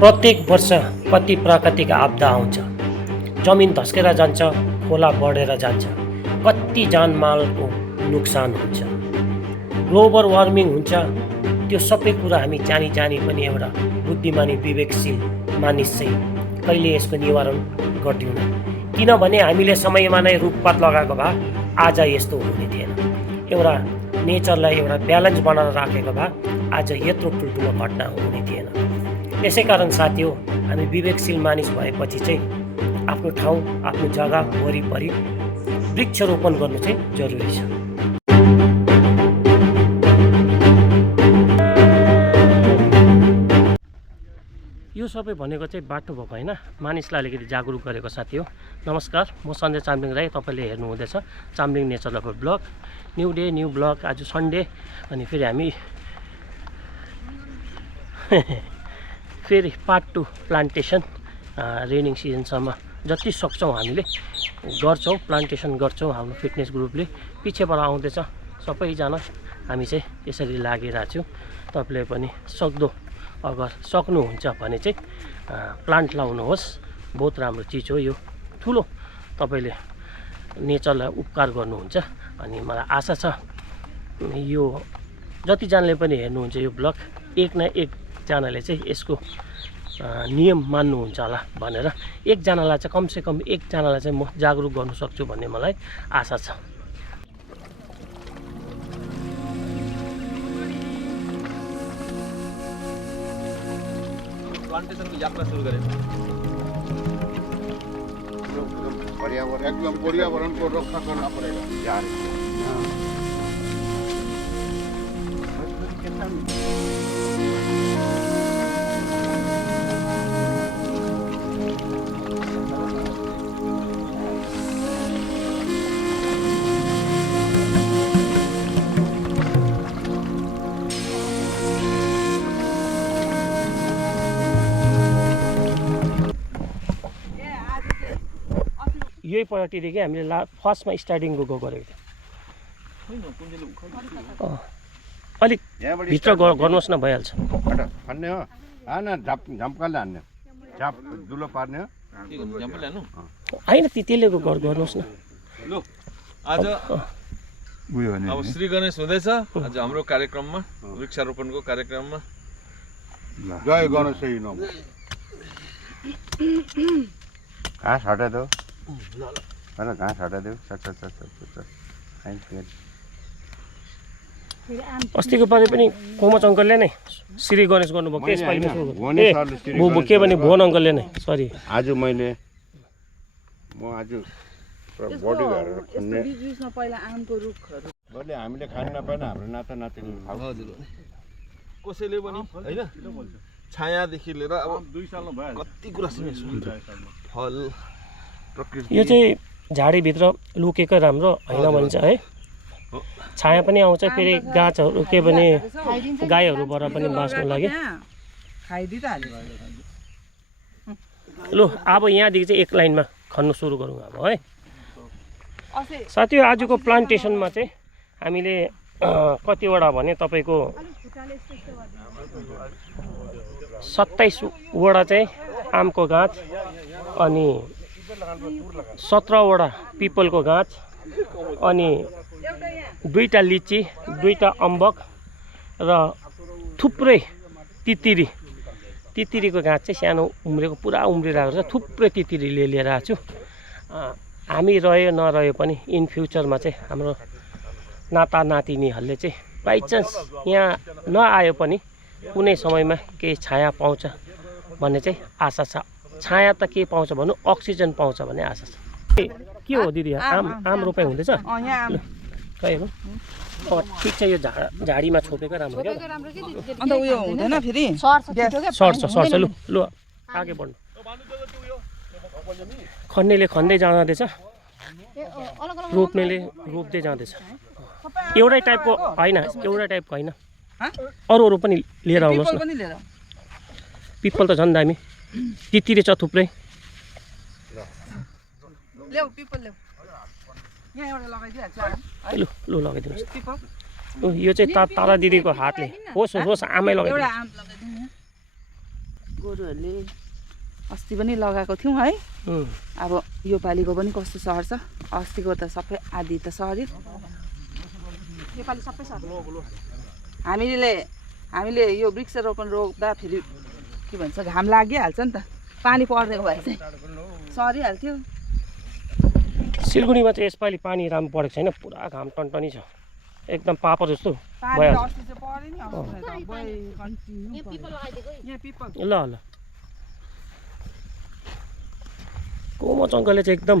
प्रत्येक वर्ष कति प्राकृतिक आपदा आउँछ, जमिन धस्केर जान्छ, खोला बढेर जान्छ, कति जानमालको नोक्सान हुन्छ, ग्लोबल वार्मिङ हुन्छ। त्यो सबै कुरा हामी जानी पनि एउटा बुद्धिमानी विवेकशील मानिस चाहिँ कहिले यसको निवारण गर्दैनौँ। किनभने हामीले समयमा नै रुखपात लगाएको भए आज यस्तो हुने थिएन। एउटा नेचरलाई एउटा ब्यालेन्स बनाएर राखेको भए आज यत्रो ठुल्ठुलो घटना हुने थिएन। यसै कारण साथी हो, हामी विवेकशील मानिस भएपछि चाहिँ आफ्नो ठाउँ आफ्नो जग्गा वरिपरि वृक्षरोपण गर्नु चाहिँ जरुरी छ। यो सबै भनेको चाहिँ बाटो भएको होइन, मानिसलाई अलिकति जागरुक गरेको साथी हो। नमस्कार, म सञ्जय चामलिङ राई। तपाईँले हेर्नुहुँदैछ Chamling nature lover blog. New day new blog. आज सन्डे अनि फेरि हामी फेरि पार्ट 2 प्लान्टेसन। रेनिङ सिजनसम्म जति सक्छौँ हामीले गर्छौँ, प्लान्टेसन गर्छौँ। हाम्रो फिटनेस ग्रुपले पछिबाट आउँदैछ सबैजना, हामी चाहिँ यसरी लागिरहेको छौँ। तपाईँले पनि सक्दो अगर सक्नुहुन्छ भने चाहिँ प्लान्ट लाउनुहोस्। बहुत राम्रो चिज हो यो, ठुलो तपाईँले नेचरलाई उपकार गर्नुहुन्छ। अनि मलाई आशा छ यो जतिजनाले पनि हेर्नुहुन्छ यो ब्लग, एक न एकजनाले चाहिँ यसको नियम मान्नुहुन्छ होला भनेर, एकजनालाई चाहिँ कमसेकम एकजनालाई चाहिँ म जागरुक गर्नु सक्छु भन्ने मलाई आशा छ। प्लान्टेसनको यात्रा सुरु गरेको पर्यावरण को रक्षा करना पड़ेगा यार। यही पट्टिदेखि हामीले फर्स्टमा स्टार्टिङ गरेको थियौँ। अलिक भित्र गर्नुहोस् न, भइहाल्छ। हान्ने हो झम्काले हान्ने, झाप दुलो पार्ने हो। होइन त्यसले गर्नुहोस् न। ल आज अब श्री गणेश हुँदैछ आज हाम्रो कार्यक्रममा, वृक्षारोपणको कार्यक्रममा। जय गणेश नमो। घाँस हटाइदेऊ, घाँस हटाइदेऊ। अस्तिको पालि पनि कोमच अङ्कलले नै श्री गणेश गर्नुभयो के यसपालि के भने भुवन अङ्कलले नै। सरी, आज म आज बडी गरेर खन्ने पहिला आमको रुखहरू भोलि हामीले खान नपाएन, हाम्रो नाता नातिनी कसैले पनि होइन छायादेखि लिएर अब 2 सालमा भयो कति कुरा सिमेछ फल प्रकृति। यो चाहिँ झाडीभित्र लुकेकै राम्रो होइन भन्छ है। छाया पनि आउँछ, फेरि गाछहरू के भने गाईहरूबाट पनि बाँच्नु लागि। लु अब यहाँदेखि चाहिँ एक लाइनमा खन्नु सुरु गरौँ अब है साथीहरू। आजको प्लान्टेसनमा चाहिँ हामीले कतिवटा भने तपाईँको 27वटा चाहिँ आमको गाछ, अनि 17वटा पिपलको गाछ, अनि 2टा लिची, 2टा अम्बक र थुप्रै तितिरीको गाछ चाहिँ सानो उम्रेको, पुरा उम्रिरहेको छ। थुप्रै तितिरीले लिएर आएको छु। हामी रह्यो नरह्यो पनि इन फ्युचरमा चाहिँ हाम्रो नाता नातिनीहरूले चाहिँ बाइचान्स यहाँ नआयो पनि कुनै समयमा केही छाया पाउँछ भन्ने चाहिँ आशा छ। छाया त के पाउँछ भन्नु, अक्सिजन पाउँछ भन्ने आशा छ। के हो दिदी, आम रोपाइ हुँदैछ? खै हो, ठिक छ। यो झाडीमा छोपेको राम्रो क्या, अन्त उयो हुँदैन फेरि सर्छ। लु आगे बढ्नु। खन्नेले खन्दै जाँदैछ, रोप्नेले रोप्दै जाँदैछ। एउटै टाइपको होइन, अरू पनि लिएर आउनुहोस् न। पिपल त झन् दामी, तितिरी छ थुप्रै। लु लगाइदिनुहोस्। यो चाहिँ तारा दिदीको हातले होस् आमै लगाइदिनुहोस्। गोरुहरूले अस्ति पनि लगाएको थियौँ है। अब यो पालिको पनि कस्तो सर्छ, अस्तिको त सबै आधी त सर्यो, योपालि सबै सर्छ। हामीले यो वृक्षारोपण रोप्दाखेरि के भन्छ घाम लागिहाल्छ नि त, पानी परिदिएको भए चाहिँ सरिहाल्थ्यो। सिलगढीमा चाहिँ यसपालि पानी राम्रो परेको छैन, पुरा घाम टन्टनी छ, एकदम पापर जस्तो पानी त अस्ति चाहिँ पऱ्यो नि, ल ल कोमो जङ्गलले चाहिँ एकदम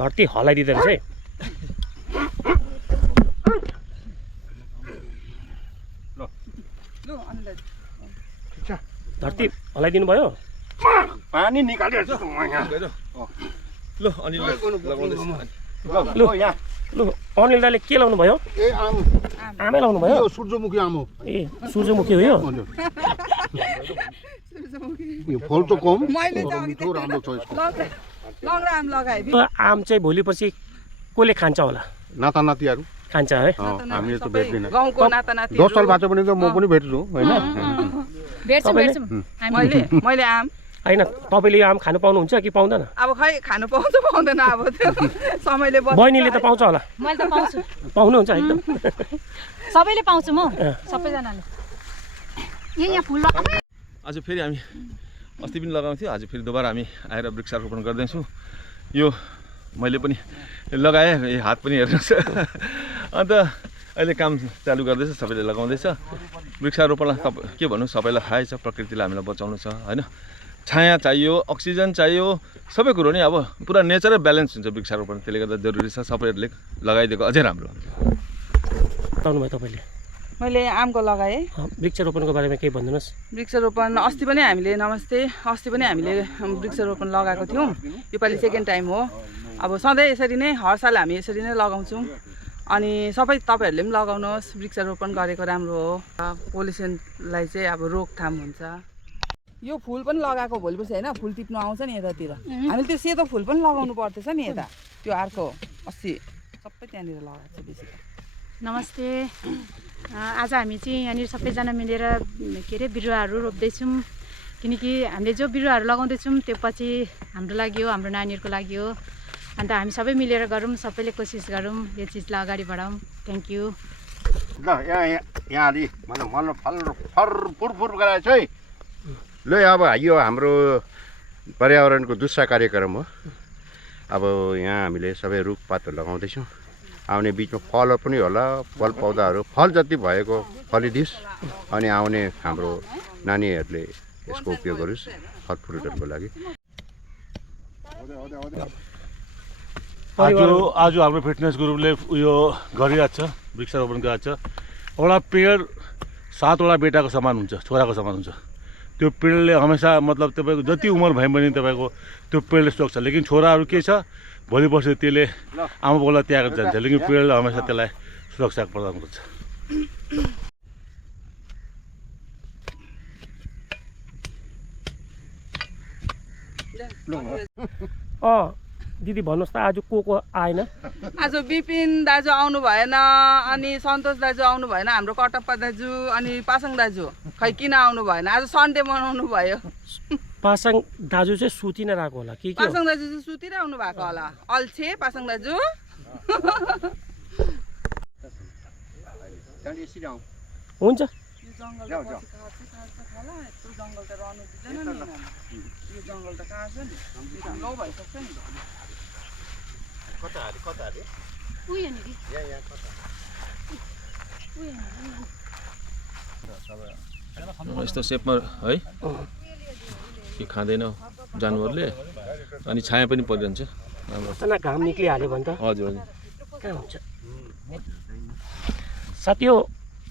धरती हलाइदिँदो रहेछ है। धरती हलाइदिनु भयो। पानी निकालिरहेछ ल अनि लगाउँदैछ। लु लु अनिल दाले के लाउनु भयो? ए आम आमै लाउनु भयो? यो सूर्यमुखी आम हो। ए सूर्यमुखी हो यो? यो फल त कम, मैले त मिठो राम्रो छ यसको। लङ्ग्रा आम लगाए आम चाहिँ भोलिपछि कसले खान्छ होला? नातानातीहरू खान्छ है? हामीले त भेट्दैन। गाउँको नातानाती 10 साल बाँच्यो भने त म पनि भेट्छु होइन। मैले आम होइन, तपाईँले यो आम खानु पाउनुहुन्छ कि पाउँदैन? अब खै खानु पाउँछ पाउँदैन, अब त्यो समयले बहिनीले त पाउँछ होला? मैले त पाउँछु, पाउनुहुन्छ एकदम? सबैले पाउँछु म, सबैजनाले। यहाँ फुल आज फेरि हामी अस्ति पनि लगाएको थियो, आज फेरि दोबारा हामी आएर वृक्षारोपण गर्दैछौँ। यो मैले पनि लगाएँ, हात पनि हेर्नुहोस्। अन्त अहिले काम चालु गर्दैछ, सबैले लगाउँदैछ। वृक्षारोपणलाई के भन्नु, सबैलाई थाहै छ, प्रकृतिलाई हामीलाई बचाउनु छ होइन। छाया चाहियो, अक्सिजन चाहियो, सबै कुरो नै अब पुरा नेचरै ब्यालेन्स हुन्छ वृक्षारोपण, त्यसले गर्दा जरुरी छ। सबैहरूले लगाइदिएको अझै राम्रो। पाउनु भयो तपाईँले? मैले आमको लगाएँ। वृक्षारोपणको बारेमा केही भनिदिनुहोस्। वृक्षारोपण अस्ति पनि हामीले वृक्षारोपण लगाएको थियौँ, योपालि सेकेन्ड टाइम हो। अब सधैँ यसरी नै, हर साल हामी यसरी नै लगाउँछौँ। अनि सबै तपाईँहरूले पनि लगाउनुहोस्, वृक्षारोपण गरेको राम्रो हो। पोल्युसनलाई चाहिँ अब रोकथाम हुन्छ। यो फुल पनि लगाएको भोलिपर्सि होइन, फुल टिप्नु आउँछ नि यतातिर, हामीले त्यो सेतो फुल पनि लगाउनु पर्दैछ नि यता, त्यो अर्को अस्ति सबै त्यहाँनिर लगाएको छ बेसी। नमस्ते, आज हामी चाहिँ यहाँनिर सबैजना मिलेर के अरे बिरुवाहरू रोप्दैछौँ, किनकि हामीले जो बिरुवाहरू लगाउँदैछौँ त्यो पछि हाम्रो लागि हो, हाम्रो नानीहरूको लागि हो। अन्त हामी सबै मिलेर गरौँ, सबैले कोसिस गरौँ, यो चिजलाई अगाडि बढाउँ। Thank you. ल यहाँ अलि मलाई फुर गराएछ है। ल अब यो हाम्रो पर्यावरणको दूसरा कार्यक्रम हो। अब यहाँ हामीले सबै रुखपातहरू लगाउँदैछौँ, आउने बिचमा फलहरू पनि होला, फल पौधाहरू फल जति भएको फलिदियोस्, अनि आउने हाम्रो नानीहरूले यसको उपयोग गरोस् फलफ्रुटहरूको लागि। आज हाम्रो फिटनेस ग्रुपले उयो गरिरहेको छ, वृक्षारोपण गरिरहेको छ। एउटा पेड 7वटा बेटाको समान हुन्छ, छोराको समान हुन्छ। त्यो पेडले हमेसा मतलब तपाईँको जति उमेर भए पनि तपाईँको त्यो पेडले सोक्छ, लेकिन छोराहरू के छ भोलि पर्सि त्यसले आमा बाउलाई त्यागेर जान्छ, लेकिन पेडले हमेसा त्यसलाई सुरक्षा प्रदान गर्छ। दिदी भन्नुहोस् त, आज को आएन? आज विपिन दाजु आउनु भएन, अनि सन्तोष दाजु आउनु भएन, हाम्रो कटप्पा दाजु, अनि पासाङ दाजु खै किन आउनु भएन। आज सन्डे मनाउनु भयो। पासाङ दाजु चाहिँ सुतिरहेको होला कि? पासाङ दाजु चाहिँ सुतिरहनु भएको होला, अल्छे पासाङ दाजु। हुन्छ, यस्तो सेपमा है के खाँदैन जनावरले, अनि छाया पनि परिरहन्छ। घाम निक्लिहाल्यो भने त हजुर हजुर कहाँ हुन्छ। साथी हो,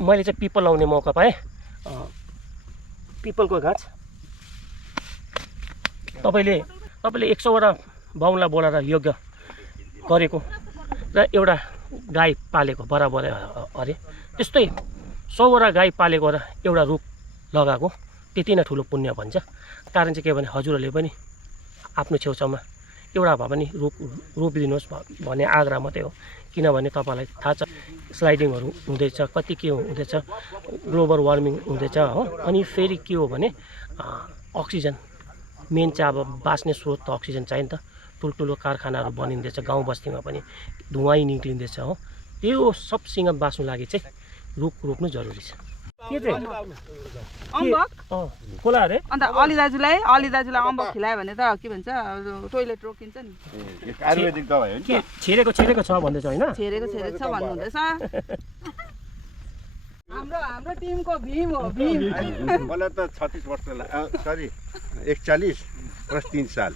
मैले चाहिँ पिपल लाउने मौका पाएँ। पिपलको गाछ तपाईँले 100वटा बाहुनलाई बोलाएर यज्ञ गरेको र एउटा गाई पालेको बराबर अरे, त्यस्तै 100वटा गाई पालेको र एउटा रुख लगाएको त्यति नै ठुलो पुण्य भन्छ। कारण चाहिँ के भने हजुरहरूले पनि आफ्नो छेउछाउमा एउटा भए पनि रुख रोपिदिनुहोस् भन्ने आग्रह मात्रै हो। किनभने तपाईँलाई थाहा छ स्लाइडिङहरू हुँदैछ, कति के हुँदैछ, ग्लोबल वार्मिङ हुँदैछ हो। अनि फेरि के हो भने अक्सिजन मेन चाहिँ अब बाँच्ने स्रोत त अक्सिजन चाहियो नि त। ठुल्ठुलो कारखानाहरू बनिँदैछ, गाउँ बस्तीमा पनि धुवाँ निक्लिँदैछ हो। त्यो सबसँग बाँच्नु लागि चाहिँ रुख रोप्नु जरुरी छ। के चाहिँ अम्बक खोला अरे अन्त अलि दाजुलाई अम्बक खिलायो भने त के भन्छ टोइलेट रोकिन्छ नि। आयुर्वेदिक दबाई हो नि। के छेरेको छ भन्दैछ होइन? छेरेको छ भन्नुहुँदैछ। हाम्रो टिमको भीम हो भीम। मलाई त 36 वर्ष सरी 41 + 3 साल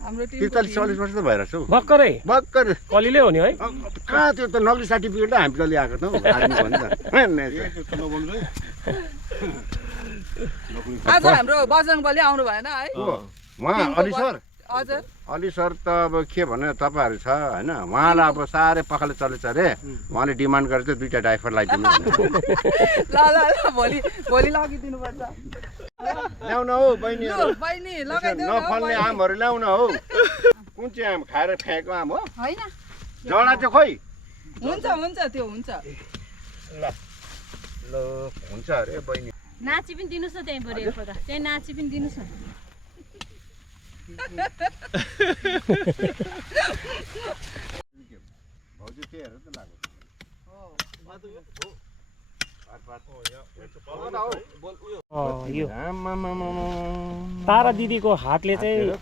हाम्रो टिम 43-44 वर्ष त भइरहेछ हौ। भर्खरै भर्खर कलिले हो नि है। कहाँ त्यो त नक्ली सर्टिफिकेट हामी त ल्याएको त हौ आर्मी भन्दा। आज हाम्रो बजरङ बली आउनु भएन है? उहाँ अलि सर हजुर अलि सर त अब के भने तपाईँहरू छ होइन, उहाँलाई अब साह्रै पखाले चलेछ अरे। उहाँले डिमान्ड गरेर चाहिँ 2टा डाइफर लगाइदिनु। ल भोलि लगिदिनुपर्छ। ल्याउन हौ बहिनीहरू, बहिनी लगाइदेऊ न नफल्ने आमहरू ल्याउन हौ। कुन चाहिँ आम खाएर फ्याँको आम हो? होइन जडा चाहिँ खोइ। हुन्छ त्यो हुन्छ। ल हुन्छ अरे बहिनी। नाची पनि दिनुहोस् न त्यहीँ बरु एकपल्ट, त्यहीँ नाची पनि दिनुहोस् न। भाउजू के हेरेर त लाग्यो। यो तारा दिदीको हातले चाहिँ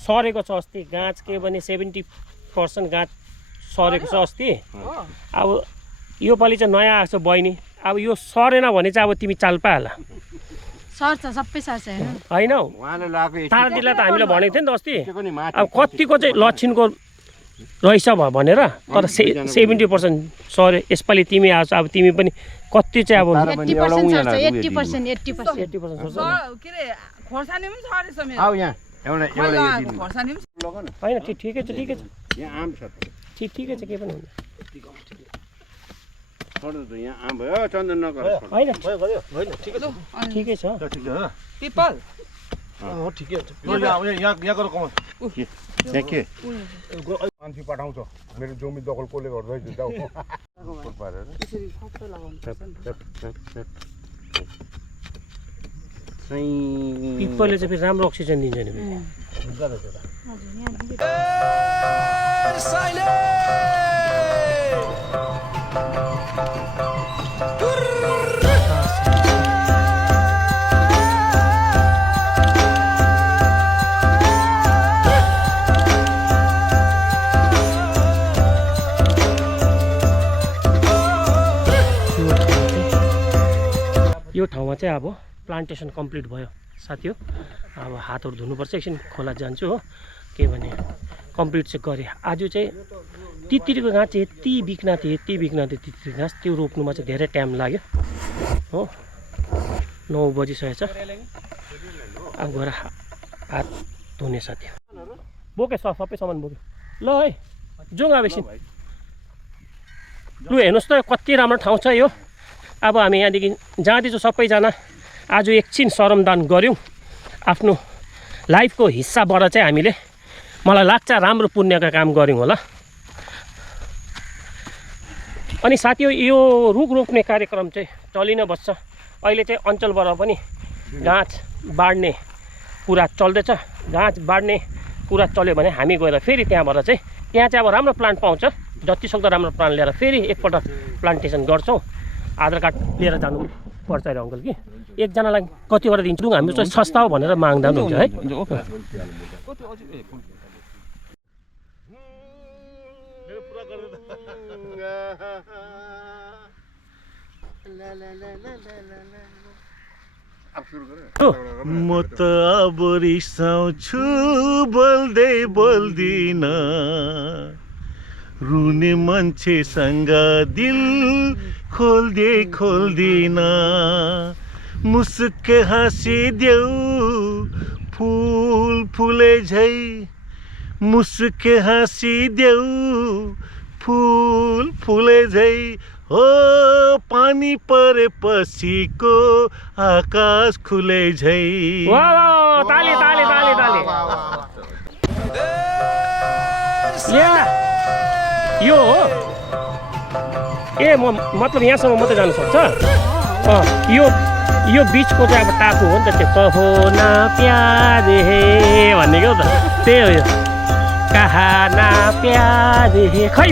सरेको छ अस्ति गाँच के भने 70% गाँच सरेको छ अस्ति। अब योपालि चाहिँ नयाँ आएको छ बहिनी। अब यो सरेन भने चाहिँ अब तिमी चाल पाइहाल सर्छ सबै सर्छ होइन हौ। उहाँले लगाएको तारा दिदीलाई त हामीले भनेको थियो नि त अस्ति। नि माथि अब कतिको चाहिँ लक्षिणको रहेछ भनेर, तर 70% सरे। यसपालि तिमी आएको अब तिमी पनि कति चाहिँ अब 80% सर्छ 80%। सर्छ। के अरे खोर्सानी पनि छरेछ मेरो। आऊ यहाँ एउटा मैले एउटा लगाएको खोर्सानी पनि लगा न। होइन ठिकै छ यहाँ आम छ त। ठिकै छ, केही पनि हुँदैन। छोड्नु त यहाँ आम भयो चन्दन नगर। होइन अनि ठिकै छ। पिपल ठिकै छ। यहाँ गएर कमाउ। यहाँ के मान्छे पठाउँछ मेरो जमी दखल कसले गर्दैछ जाऊ पारेर त्यसरी सबै लगाउनुपर्छ नि। पिपलले चाहिँ फेरि राम्रो अक्सिजन दिन्छ नि। यो ठाउँमा चाहिँ अब प्लान्टेसन कम्प्लिट भयो साथी हो। अब हातहरू धुनुपर्छ, एकछिन खोला जान्छु हो। के भने कम्प्लिट चाहिँ गरेँ आज चाहिँ। तित्रीको गाछ चाहिँ यति बिक्ना थियो तित्री घाँस, त्यो रोप्नुमा चाहिँ धेरै टाइम लाग्यो हो। 9 बजिसकेको छ। अब गएर हात धुने साथी बोके सबै सामान बोक्यो। ल है जाउँ अब एकछिन। लु हेर्नुहोस् त कति राम्रो ठाउँ छ यो। अब हामी यहाँदेखि जाँदैछौँ सबैजना। आज एकछिन श्रमदान गऱ्यौँ आफ्नो लाइफको हिस्साबाट चाहिँ हामीले, मलाई लाग्छ राम्रो पुण्यका काम गऱ्यौँ होला। अनि साथी यो रुख रोप्ने कार्यक्रम चाहिँ चलि नै बस्छ। अहिले चाहिँ अञ्चलबाट पनि गाछ बाँड्ने कुरा चल्दैछ। गाछ बाँड्ने कुरा चल्यो भने हामी गएर फेरि त्यहाँ चाहिँ अब राम्रो प्लान्ट पाउँछ। जतिसक्दो राम्रो प्लान्ट लिएर फेरि एकपल्ट प्लान्टेसन गर्छौँ। आधार कार्ड लिएर जानु पर्छ अरे अङ्कल कि एकजनालाई कति गरेर दिन्छु हामी चाहिँ सस्ता हो भनेर माग्दा पनि हुन्छ है। म त अब रिसाउँछु बोल्दै बोल्दिन, रुने मान्छेसँग दिल खोल्दिन। मुसुक्कै हाँसिदेऊ फुल फुले झै, मुसुक्कै हाँसिदेऊ फुल फुले झै। हो पानी परेपछिको आकाश खुले झै। वाह ताली ताली ताली ताली। यो हो ए मतलब यहाँसम्म मात्रै जानु सक्छ। यो यो बिचको चाहिँ अब टापु हो नि त त्यो कहो ना प्यार हे भन्ने क्या त त्यही हो यो कहा ना प्यार हे खै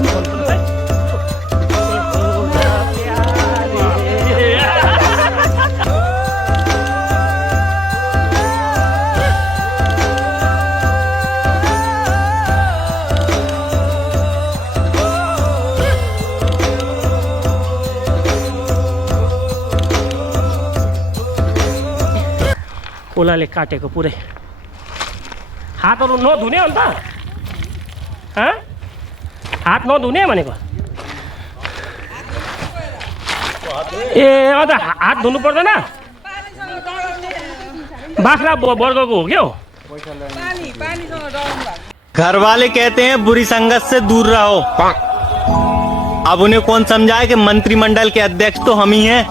खोलाले काटेको पुरै हातहरू नधुने अन्त हात नधुने भनेको ए अन्त हात धुनु पर्दैन बाख्रा वर्गको हो क्या घर वाले कहते हैं बुरी संगत से दूर रहो। अब उन्हें कौन समझाए कि मंत्रिमंडल के अध्यक्ष तो हम ही हैं।